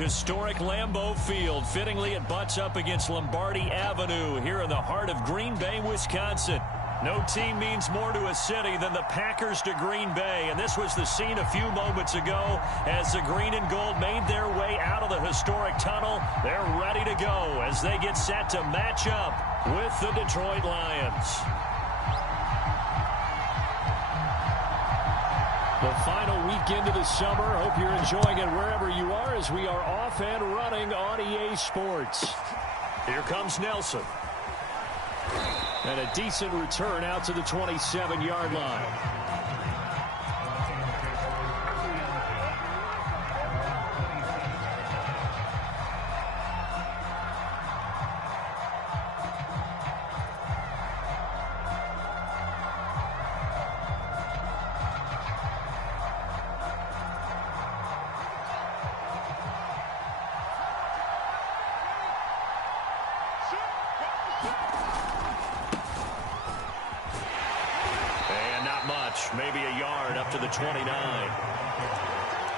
Historic Lambeau Field. Fittingly, it butts up against Lombardi Avenue here in the heart of Green Bay, Wisconsin. No team means more to a city than the Packers to Green Bay, and this was the scene a few moments ago as the green and gold made their way out of the historic tunnel. They're ready to go as they get set to match up with the Detroit Lions. The final weekend of the summer. Hope you're enjoying it wherever you are as we are off and running on EA Sports. Here comes Nelson. And a decent return out to the 27-yard line. Maybe a yard up to the 29.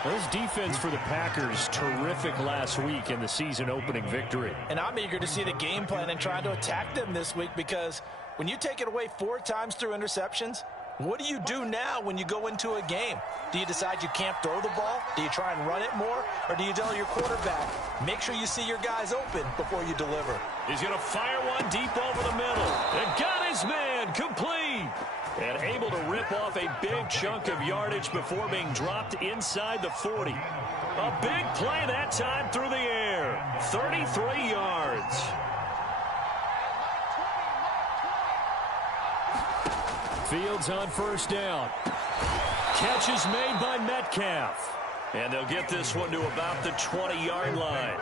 There's defense for the Packers. Terrific last week in the season opening victory. And I'm eager to see the game plan and try to attack them this week, because when you take it away 4 times through interceptions, what do you do now when you go into a game? Do you decide you can't throw the ball? Do you try and run it more? Or do you tell your quarterback, make sure you see your guys open before you deliver? He's going to fire one deep over the middle. And got his man complete. And able to rip off a big chunk of yardage before being dropped inside the 40. A big play that time through the air. 33 yards. Fields on first down. Catch is made by Metcalf. And they'll get this one to about the 20-yard line.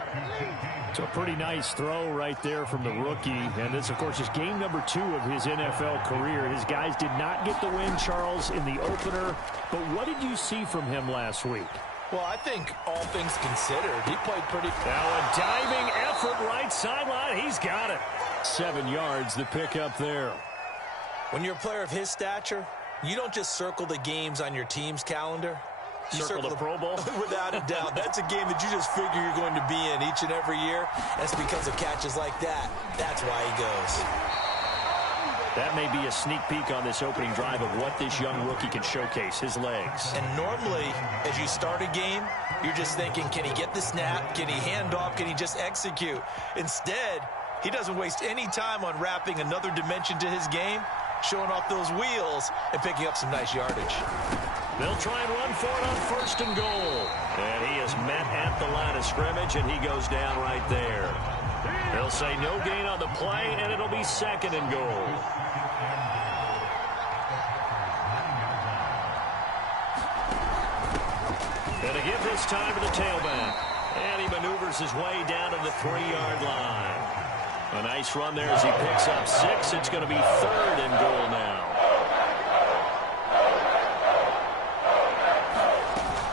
So a pretty nice throw right there from the rookie. And this, of course, is game number 2 of his NFL career. His guys did not get the win, Charles, in the opener. But what did you see from him last week? Well, I think all things considered, he played pretty... Now a diving effort right sideline. He's got it. 7 yards, the pickup there. When you're a player of his stature, you don't just circle the games on your team's calendar. You circle the Pro Bowl? Without a doubt. That's a game that you just figure you're going to be in each and every year. That's because of catches like that. That's why he goes. That may be a sneak peek on this opening drive of what this young rookie can showcase, his legs. And normally, as you start a game, you're just thinking, can he get the snap? Can he hand off? Can he just execute? Instead, he doesn't waste any time on wrapping another dimension to his game, showing off those wheels, and picking up some nice yardage. They'll try and run for it on first and goal. And he is met at the line of scrimmage, and he goes down right there. They'll say no gain on the play, and it'll be second and goal. And to give this time to the tailback. And he maneuvers his way down to the 3-yard line. A nice run there as he picks up 6. It's going to be third and goal now.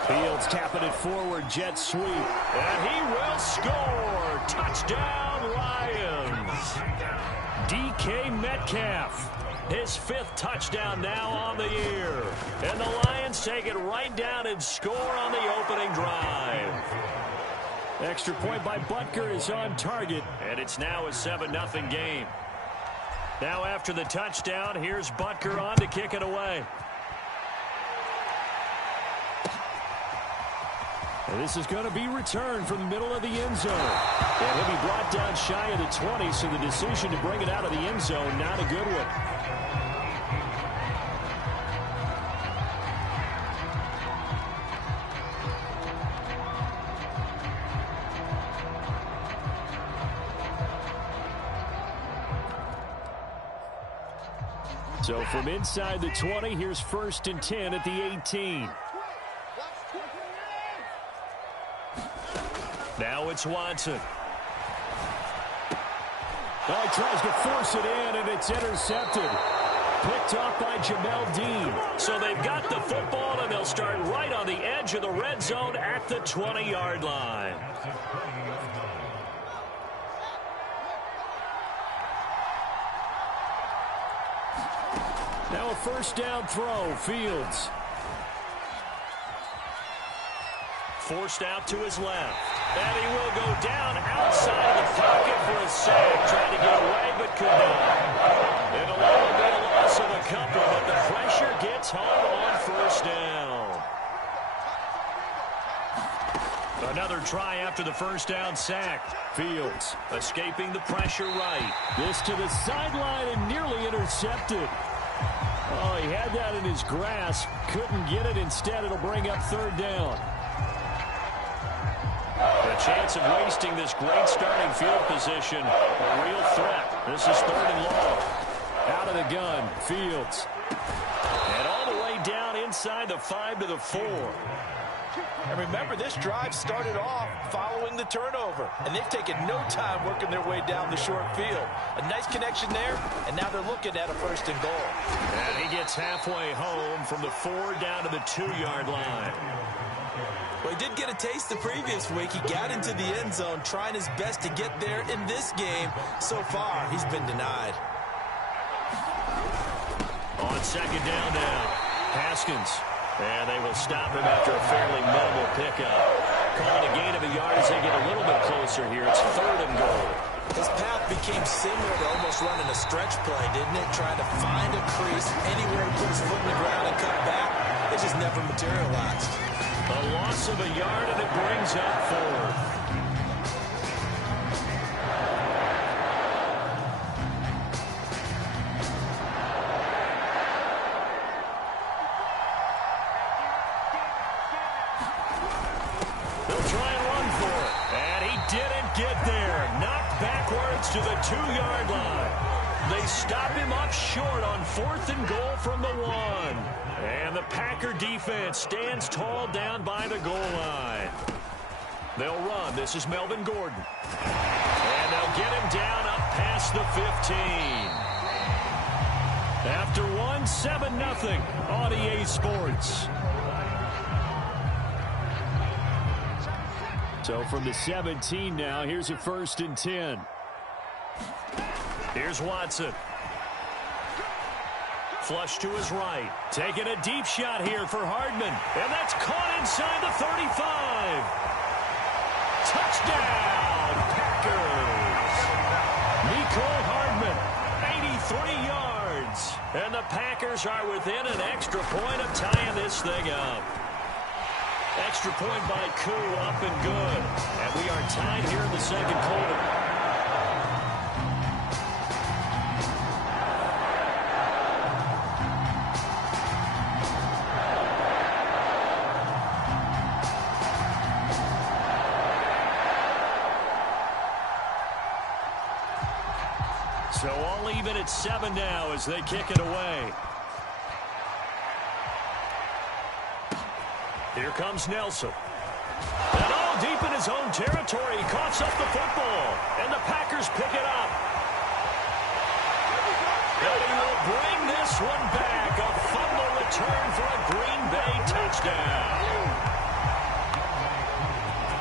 Fields tapping it forward, jet sweep. And he will score. Touchdown, Lions. DK Metcalf. His 5th touchdown now on the year. And the Lions take it right down and score on the opening drive. Extra point by Butker is on target. And it's now a 7-0 game. Now after the touchdown, here's Butker on to kick it away. And this is going to be returned from the middle of the end zone. And he'll be brought down shy of the 20, so the decision to bring it out of the end zone, not a good one. So from inside the 20, here's 1st and 10 at the 18. Now it's Watson. Oh, he tries to force it in, and it's intercepted. Picked off by Jamel Dean. So they've got the football, and they'll start right on the edge of the red zone at the 20-yard line. Now a first down throw, Fields. Forced out to his left. And he will go down outside of the pocket for a sack. Trying to get away, but could not. It'll only be a loss of a couple, but the pressure gets home on first down. Another try after the first down sack. Fields escaping the pressure right. This to the sideline and nearly intercepted. Oh, he had that in his grasp. Couldn't get it. Instead, it'll bring up third down. A chance of wasting this great starting field position. A real threat. This is third and long. Out of the gun, Fields. And all the way down inside the 5 to the 4. And remember, this drive started off following the turnover. And they've taken no time working their way down the short field. A nice connection there, and now they're looking at a first and goal. And he gets halfway home from the 4 down to the 2-yard line. Well, he did get a taste the previous week. He got into the end zone trying his best to get there in this game. So far, he's been denied. On second down now, Haskins. And they will stop him after a fairly minimal pickup. Calling a gain of a yard as they get a little bit closer here. It's third and goal. His path became similar to almost running a stretch play, didn't it? Trying to find a crease anywhere he put his foot in the ground and cut back. It just never materialized. A loss of a yard, and it brings up fourth. They'll try and run for it. And he didn't get there. Knocked backwards to the 2-yard line. They stop him up short on fourth and goal from the 1. And the Packer defense stands tall down by the goal line. They'll run. This is Melvin Gordon. And they'll get him down up past the 15. After 1, 7-0 on EA Sports. So from the 17 now, here's a first and 10. Here's Watson. Flush to his right. Taking a deep shot here for Hardman. And that's caught inside the 35. Touchdown, Packers. Mecole Hardman, 83 yards. And the Packers are within an extra point of tying this thing up. Extra point by Koo, up and good. And we are tied here in the second quarter. So all even at 7 now as they kick it away. Here comes Nelson. And all deep in his own territory. He coughs up the football. And the Packers pick it up. And he will bring this one back. A fumble return for a Green Bay touchdown.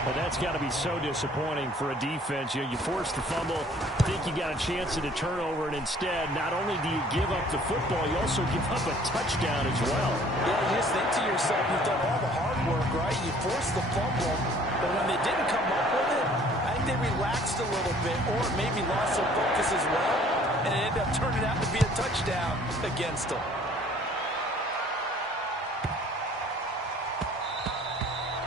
Well, that's got to be so disappointing for a defense. You force the fumble, think you got a chance at a turnover, and instead, not only do you give up the football, you also give up a touchdown as well. Yeah, you just think to yourself, you've done all the hard work, right? You forced the fumble, but when they didn't come up with it, I think they relaxed a little bit, or maybe lost some focus as well, and it ended up turning out to be a touchdown against them.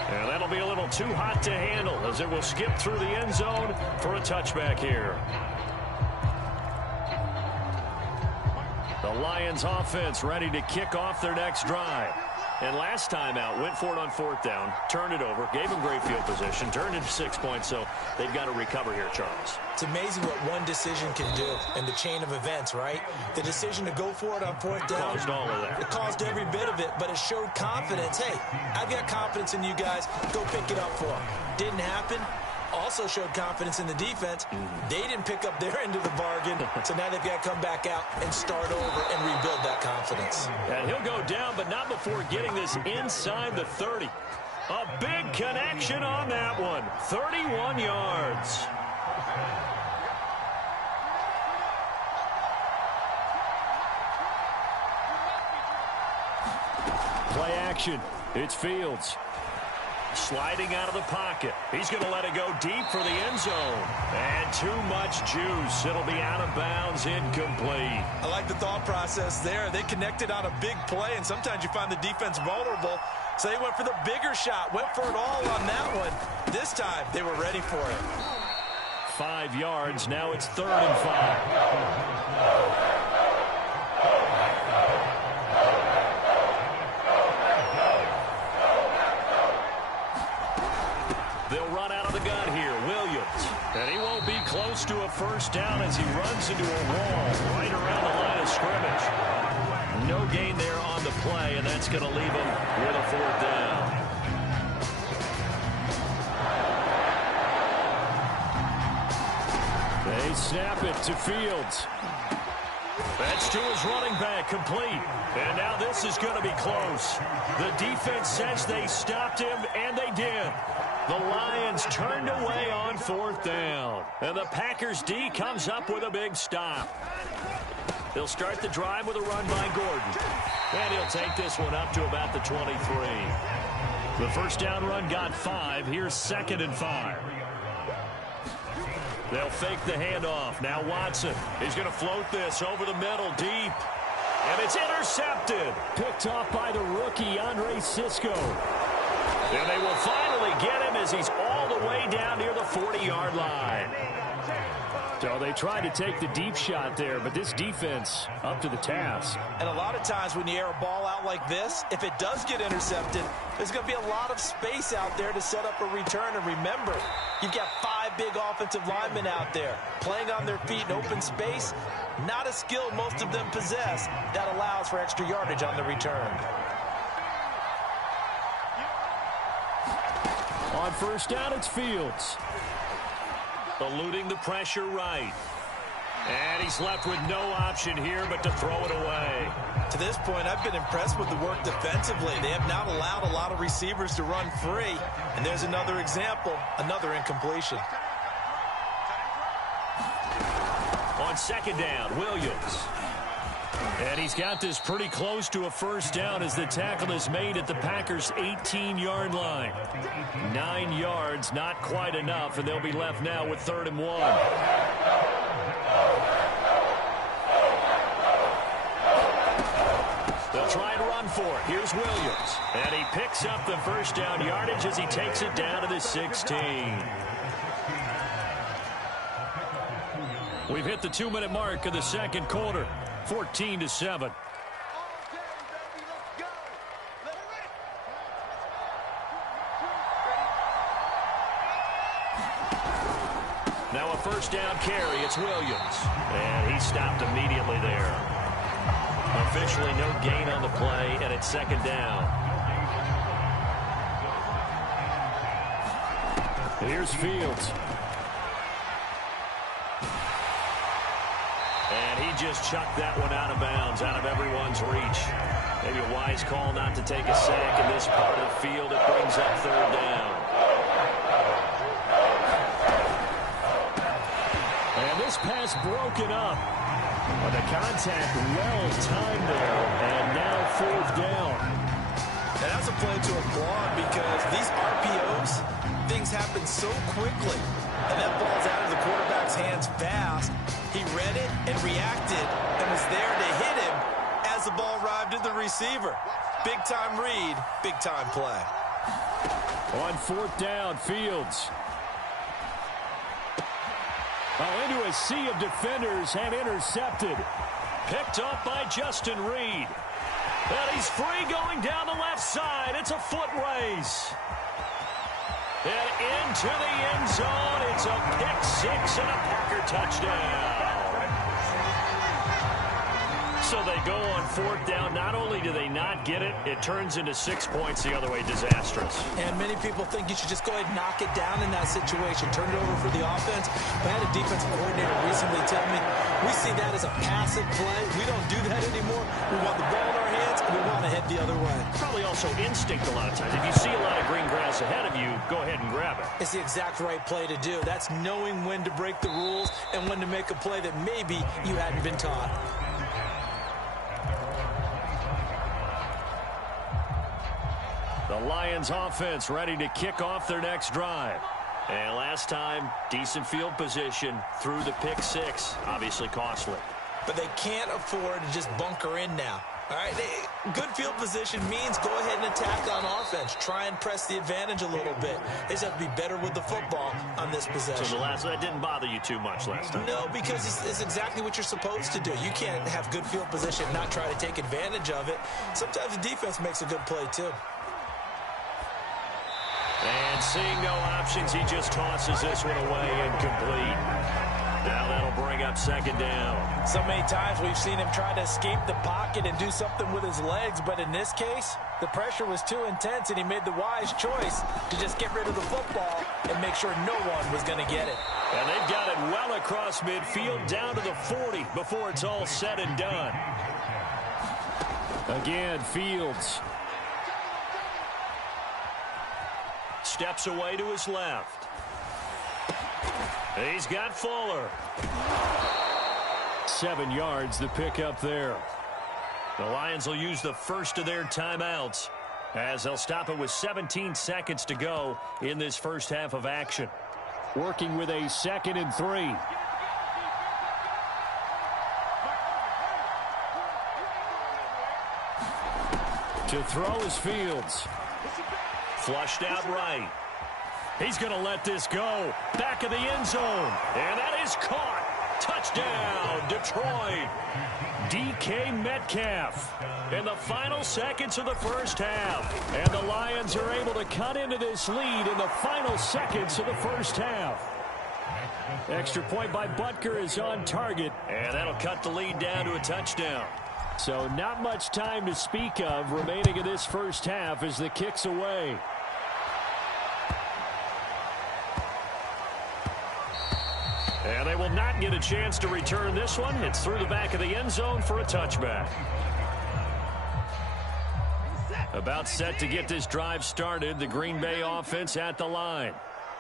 And that'll be a little too hot to handle as it will skip through the end zone for a touchback here. The Lions offense ready to kick off their next drive. And last time out, went for it on fourth down, turned it over, gave them great field position, turned into 6 points, so they've got to recover here, Charles. It's amazing what one decision can do in the chain of events, right? The decision to go for it on fourth down. Caused all of that. It caused every bit of it, but it showed confidence. Hey, I've got confidence in you guys. Go pick it up for them. Didn't happen. Also showed confidence in the defense. They didn't pick up their end of the bargain, so now they've got to come back out and start over and rebuild that confidence. And he'll go down, but not before getting this inside the 30. A big connection on that one. 31 yards. Play action. It's Fields. sliding out of the pocket. He's going to let it go deep for the end zone. And too much juice. It'll be out of bounds, incomplete. I like the thought process there. They connected on a big play, and sometimes you find the defense vulnerable. So they went for the bigger shot, went for it all on that one. This time, they were ready for it. 5 yards. Now it's 3rd and 5. They'll run out of the gun here. Williams. And he won't be close to a first down as he runs into a wall right around the line of scrimmage. No gain there on the play, and that's going to leave him with a 4th down. They snap it to Fields. That's to his running back, complete. And now this is going to be close. The defense says they stopped him, and they did. The Lions turned away on 4th down. And the Packers D comes up with a big stop. They'll start the drive with a run by Gordon. And he'll take this one up to about the 23. The first down run got 5. Here's 2nd and 5. They'll fake the handoff. Now Watson is going to float this over the middle deep. And it's intercepted. Picked off by the rookie, Andre Sisco. And they will finally get him as he's all the way down near the 40-yard line. So they tried to take the deep shot there, but this defense up to the task. And a lot of times when you air a ball out like this, if it does get intercepted, there's going to be a lot of space out there to set up a return. And remember, you've got 5 big offensive linemen out there playing on their feet in open space. Not a skill most of them possess that allows for extra yardage on the return. On first down, it's Fields. Eluding the pressure right. And he's left with no option here but to throw it away. To this point, I've been impressed with the work defensively. They have not allowed a lot of receivers to run free. And there's another example, another incompletion. On 2nd down, Williams. And he's got this pretty close to a first down as the tackle is made at the Packers' 18-yard line. 9 yards, not quite enough, and they'll be left now with 3rd and 1. They'll try and run for it. Here's Williams. And he picks up the first down yardage as he takes it down to the 16. We've hit the 2-minute mark of the second quarter. 14-7. Now a first down carry. It's Williams. And he stopped immediately there. Officially no gain on the play, and it's 2nd down. Here's Fields. And he just chucked that one out of bounds, out of everyone's reach. Maybe a wise call not to take a sack in this part of the field. It brings up 3rd down. And this pass broken up. But the contact well timed there. And now 4th down. And that's a play to applaud because these RPOs, things happen so quickly. And that ball's out of the quarterback's hands fast. He read it and reacted and was there to hit him as the ball arrived at the receiver. Big-time read, big-time play. On 4th down, Fields. Into a sea of defenders and intercepted. Picked up by Justin Reed. And he's free going down the left side. It's a foot race. And into the end zone. It's a pick 6 and a Packer touchdown. So they go on 4th down. Not only do they not get it, it turns into 6 points the other way. Disastrous. And many people think you should just go ahead and knock it down in that situation. Turn it over for the offense. But I had a defensive coordinator recently tell me, we see that as a passive play. We don't do that anymore. We want the ball in our hands, and we want to head the other way. Probably also instinct a lot of times. If you see a lot of green grass ahead of you, go ahead and grab it. It's the exact right play to do. That's knowing when to break the rules and when to make a play that maybe you hadn't been taught. The Lions offense ready to kick off their next drive. And last time, decent field position through the pick six. Obviously costly. But they can't afford to just bunker in now. All right, good field position means go ahead and attack on offense. Try and press the advantage a little bit. They just have to be better with the football on this possession. So that didn't bother you too much last time? No, because it's exactly what you're supposed to do. You can't have good field position and not try to take advantage of it. Sometimes the defense makes a good play, too. And seeing no options, he just tosses this one away, incomplete. Now that'll bring up second down. So many times we've seen him try to escape the pocket and do something with his legs, but in this case, the pressure was too intense, and he made the wise choice to just get rid of the football and make sure no one was going to get it. And they've got it well across midfield, down to the 40 before it's all said and done. Again, Fields. Steps away to his left. He's got Fuller. 7 yards, the pickup there. The Lions will use the first of their timeouts as they'll stop it with 17 seconds to go in this first half of action. Working with a 2nd and 3. To throw is Fields. Flushed out right. He's going to let this go. Back of the end zone. And that is caught. Touchdown, Detroit. DK Metcalf in the final seconds of the first half. And the Lions are able to cut into this lead in the final seconds of the first half. Extra point by Butker is on target. And that'll cut the lead down to a touchdown. So not much time to speak of remaining in this first half as the kick's away. And they will not get a chance to return this one. It's through the back of the end zone for a touchback. About set to get this drive started, the Green Bay offense at the line.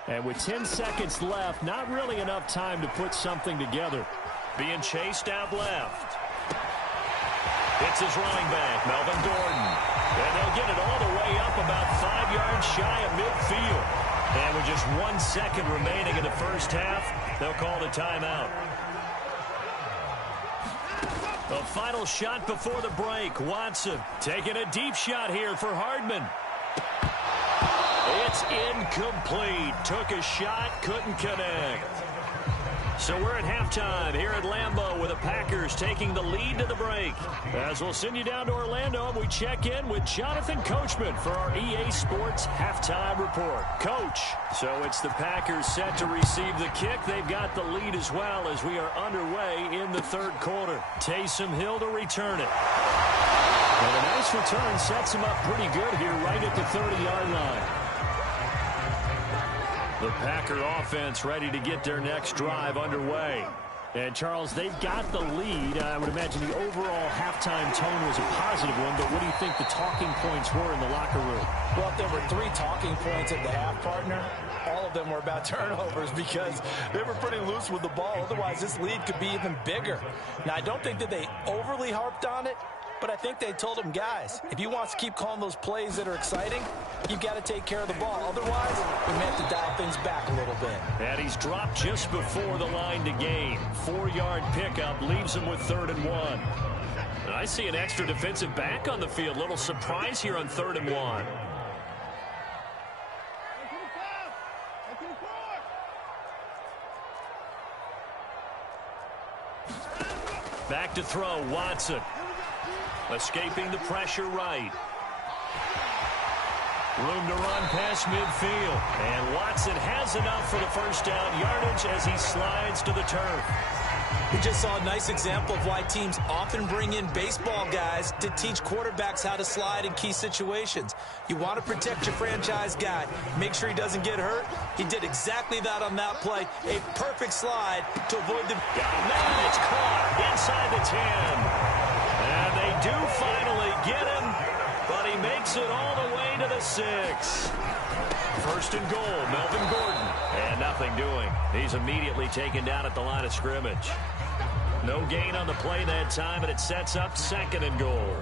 And with 10 seconds left, not really enough time to put something together. Being chased out left. It's his running back, Melvin Gordon. And they'll get it all the way up about 5 yards shy of midfield. And with just 1 second remaining in the first half, they'll call the timeout. A final shot before the break. Watson taking a deep shot here for Hardman. It's incomplete. Took a shot, couldn't connect. So we're at halftime here at Lambeau with the Packers taking the lead to the break. As we'll send you down to Orlando, and we check in with Jonathan Coachman for our EA Sports Halftime Report. Coach, so it's the Packers set to receive the kick. They've got the lead as well as we are underway in the third quarter. Taysom Hill to return it. And a nice return sets him up pretty good here right at the 30-yard line. The Packer offense ready to get their next drive underway. And, Charles, they've got the lead. I would imagine the overall halftime tone was a positive one, but what do you think the talking points were in the locker room? Well, if there were 3 talking points at the half, partner, all of them were about turnovers because they were pretty loose with the ball. Otherwise, this lead could be even bigger. Now, I don't think that they overly harped on it, but I think they told them, guys, if you want to keep calling those plays that are exciting, you've got to take care of the ball. Otherwise, we may have to dial things back a little bit. And he's dropped just before the line to gain. 4-yard pickup leaves him with 3rd and 1. And I see an extra defensive back on the field. Little surprise here on 3rd and 1. Back to throw, Watson. Escaping the pressure right. Room to run past midfield. And Watson has enough for the first down yardage as he slides to the turf. We just saw a nice example of why teams often bring in baseball guys to teach quarterbacks how to slide in key situations. You want to protect your franchise guy. Make sure he doesn't get hurt. He did exactly that on that play. A perfect slide to avoid the... Man, it's caught inside the 10. And they do finally get him, but he makes it all the way to the 6. First and goal, Melvin Gordon. And nothing doing. He's immediately taken down at the line of scrimmage. No gain on the play that time, and it sets up 2nd and goal.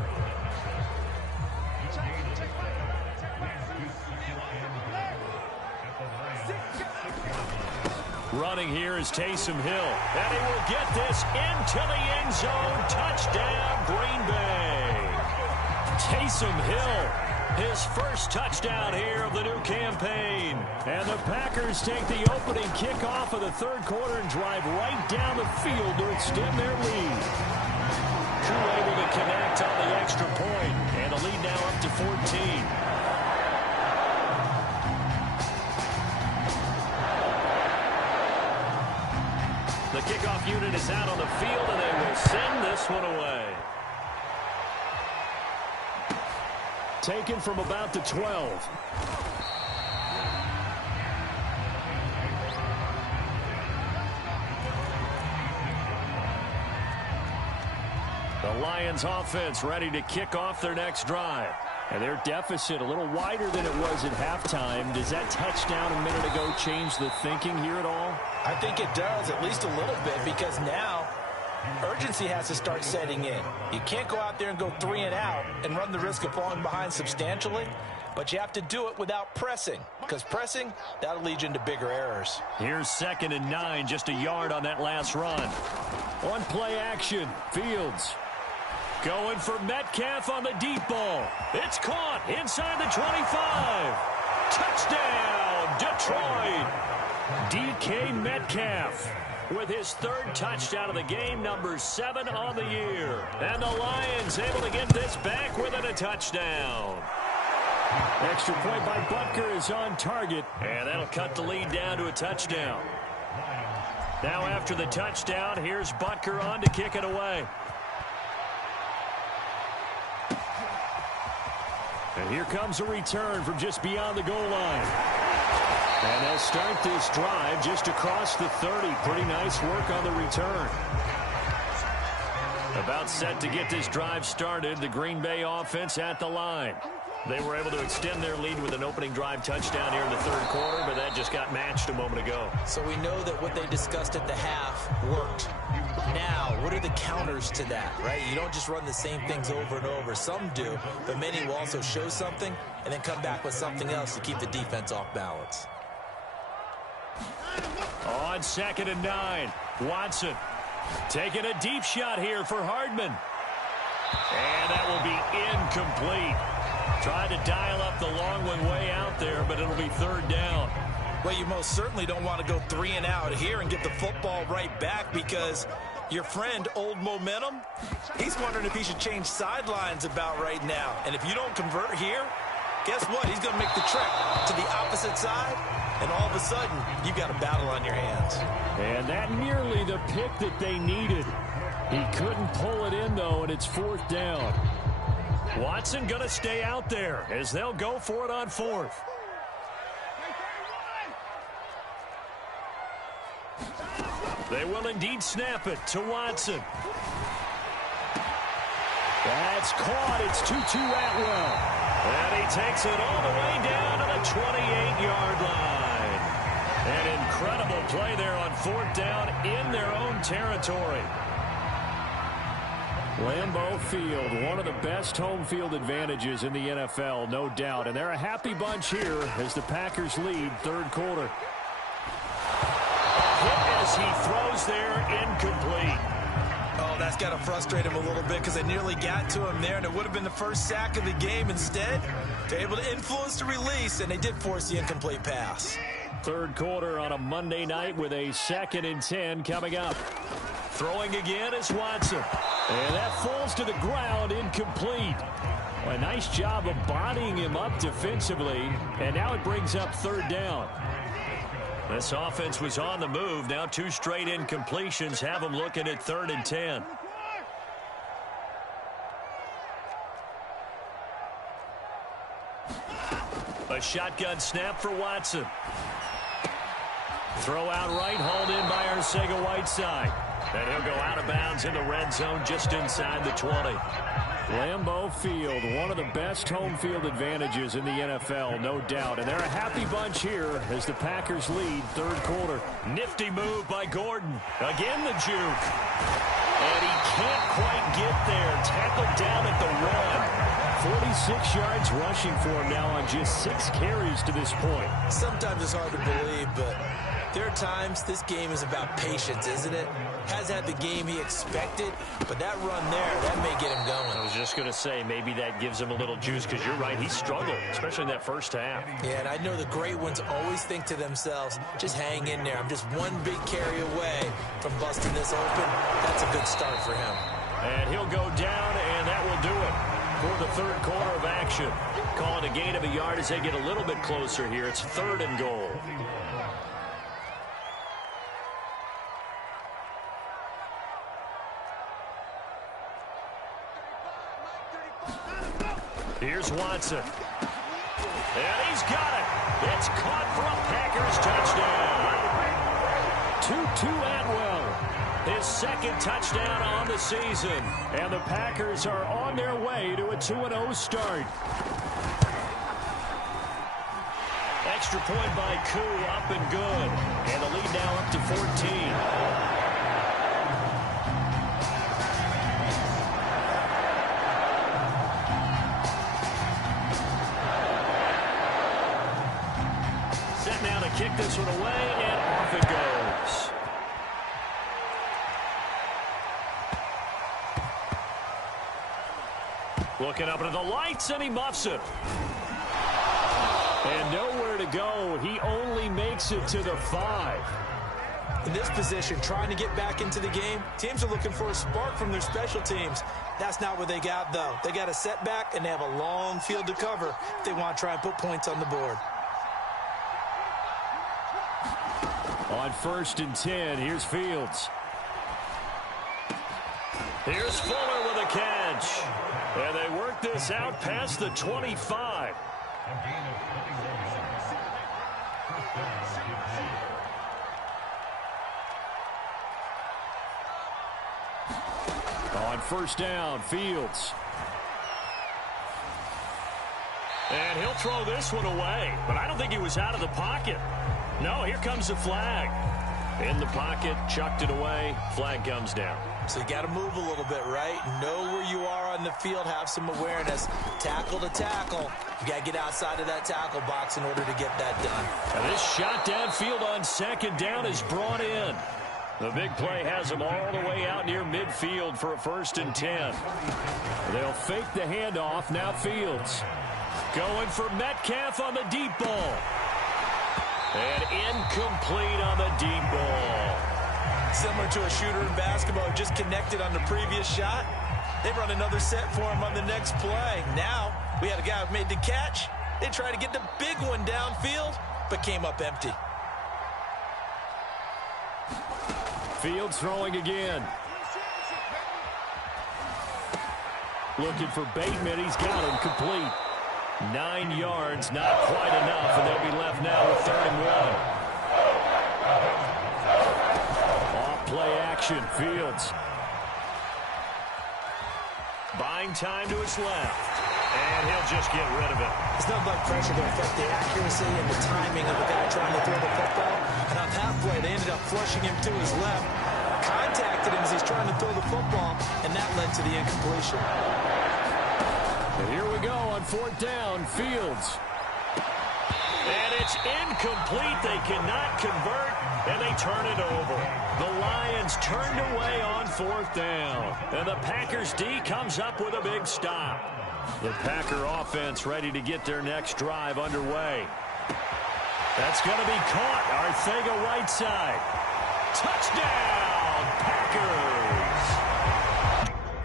Running here is Taysom Hill. And he will get this into the end zone. Touchdown, Green Bay. Taysom Hill, his first touchdown here of the new campaign. And the Packers take the opening kickoff of the third quarter and drive right down the field to extend their lead. Crew able to connect on the extra point, and the lead now up to 14. The kickoff unit is out on the field, and they will send this one away. Taken from about the 12. The Lions offense ready to kick off their next drive. And their deficit a little wider than it was at halftime. Does that touchdown a minute ago change the thinking here at all? I think it does, at least a little bit, because now urgency has to start setting in. You can't go out there and go 3 and out and run the risk of falling behind substantially, but you have to do it without pressing, because pressing, that'll lead you into bigger errors. Here's 2nd and 9, just a yard on that last run. On play action, Fields going for Metcalf on the deep ball. It's caught inside the 25. Touchdown, Detroit. DK Metcalf with his 3rd touchdown of the game, number 7 on the year. And the Lions able to get this back within a touchdown. Extra point by Butker is on target, and that'll cut the lead down to a touchdown. Now after the touchdown, here's Butker on to kick it away. And here comes a return from just beyond the goal line. And they'll start this drive just across the 30. Pretty nice work on the return. About set to get this drive started, the Green Bay offense at the line. They were able to extend their lead with an opening drive touchdown here in the third quarter, but that just got matched a moment ago. So we know that what they discussed at the half worked. Now, what are the counters to that, right? You don't just run the same things over and over. Some do, but many will also show something and then come back with something else to keep the defense off balance. On 2nd and 9, Watson taking a deep shot here for Hardman. And that will be incomplete. Tried to dial up the long one way out there, but it'll be 3rd down. Well, you most certainly don't want to go 3 and out here and get the football right back, because your friend, Old Momentum, he's wondering if he should change sidelines about right now. And if you don't convert here, guess what? He's going to make the trek to the opposite side, and all of a sudden, you've got a battle on your hands. And that nearly the pick that they needed. He couldn't pull it in, though, and it's 4th down. Watson going to stay out there as they'll go for it on 4th. They will indeed snap it to Watson. That's caught. It's Tutu Atwell. And he takes it all the way down to the 28-yard line. An incredible play there on 4th down in their own territory. Lambeau Field, one of the best home field advantages in the NFL, no doubt. And they're a happy bunch here as the Packers lead 3rd quarter. Hit as he throws there, incomplete. Oh, that's got to frustrate him a little bit, because they nearly got to him there, and it would have been the first sack of the game. Instead, they're able to influence the release, and they did force the incomplete pass. 3rd quarter on a Monday night with a 2nd and 10 coming up. Throwing again is Watson. And that falls to the ground, incomplete. A nice job of bodying him up defensively, and now it brings up 3rd down. This offense was on the move. Now 2 straight incompletions have them looking at 3rd and 10. A shotgun snap for Watson. Throw out right, hauled in by Arcega-Whiteside. And he'll go out of bounds in the red zone just inside the 20. Lambeau Field, one of the best home field advantages in the NFL, no doubt. And they're a happy bunch here as the Packers lead 3rd quarter. Nifty move by Gordon. Again the juke. And he can't quite get there. Tackled down at the 1. 46 yards rushing for him now on just 6 carries to this point. Sometimes it's hard to believe, but There are times this game is about patience, isn't it? Hasn't had the game he expected, but that run there, that may get him going. I was just going to say, maybe that gives him a little juice, because you're right, he struggled, especially in that first half. Yeah, and I know the great ones always think to themselves, just hang in there. I'm just one big carry away from busting this open. That's a good start for him. And he'll go down, and that will do it for the third quarter of action. Call it a gain of a yard as they get a little bit closer here. It's 3rd and goal. Here's Watson. And he's got it. It's caught for a Packers touchdown. Tutu Atwell, his 2nd touchdown on the season. And the Packers are on their way to a 2-0 start. Extra point by Koo, up and good. And the lead now up to 14. Kick this one away, and off it goes. Looking up into the lights, and he muffs it. And nowhere to go. He only makes it to the 5. In this position, trying to get back into the game, teams are looking for a spark from their special teams. That's not what they got, though. They got a setback, and they have a long field to cover if they want to try and put points on the board. On 1st and 10, here's Fields. Here's Fuller with a catch. And they work this out past the 25. On 1st down, Fields. And he'll throw this one away. But I don't think he was out of the pocket. No, here comes the flag. In the pocket, chucked it away. Flag comes down. So you got to move a little bit, right? Know where you are on the field, have some awareness. Tackle to tackle. You got to get outside of that tackle box in order to get that done. And this shot downfield on 2nd down is brought in. The big play has them all the way out near midfield for a 1st and 10. They'll fake the handoff. Now Fields going for Metcalf on the deep ball. And incomplete on the deep ball. Similar to a shooter in basketball, just connected on the previous shot. They run another set for him on the next play. Now, we had a guy who made the catch. They tried to get the big one downfield, but came up empty. Fields throwing again. Looking for Bateman. He's got him complete. 9 yards, not quite enough, and they'll be left now with 3rd and 1. Off play action, Fields. Buying time to his left, and he'll just get rid of it. It's not like pressure to affect the accuracy and the timing of the guy trying to throw the football. And on that play, they ended up flushing him to his left, contacted him as he's trying to throw the football, and that led to the incompletion. And here we go on 4th down, Fields. And it's incomplete. They cannot convert, and they turn it over. The Lions turned away on 4th down. And the Packers D comes up with a big stop. The Packer offense ready to get their next drive underway. That's going to be caught. Arcega-Whiteside. Touchdown, Packers.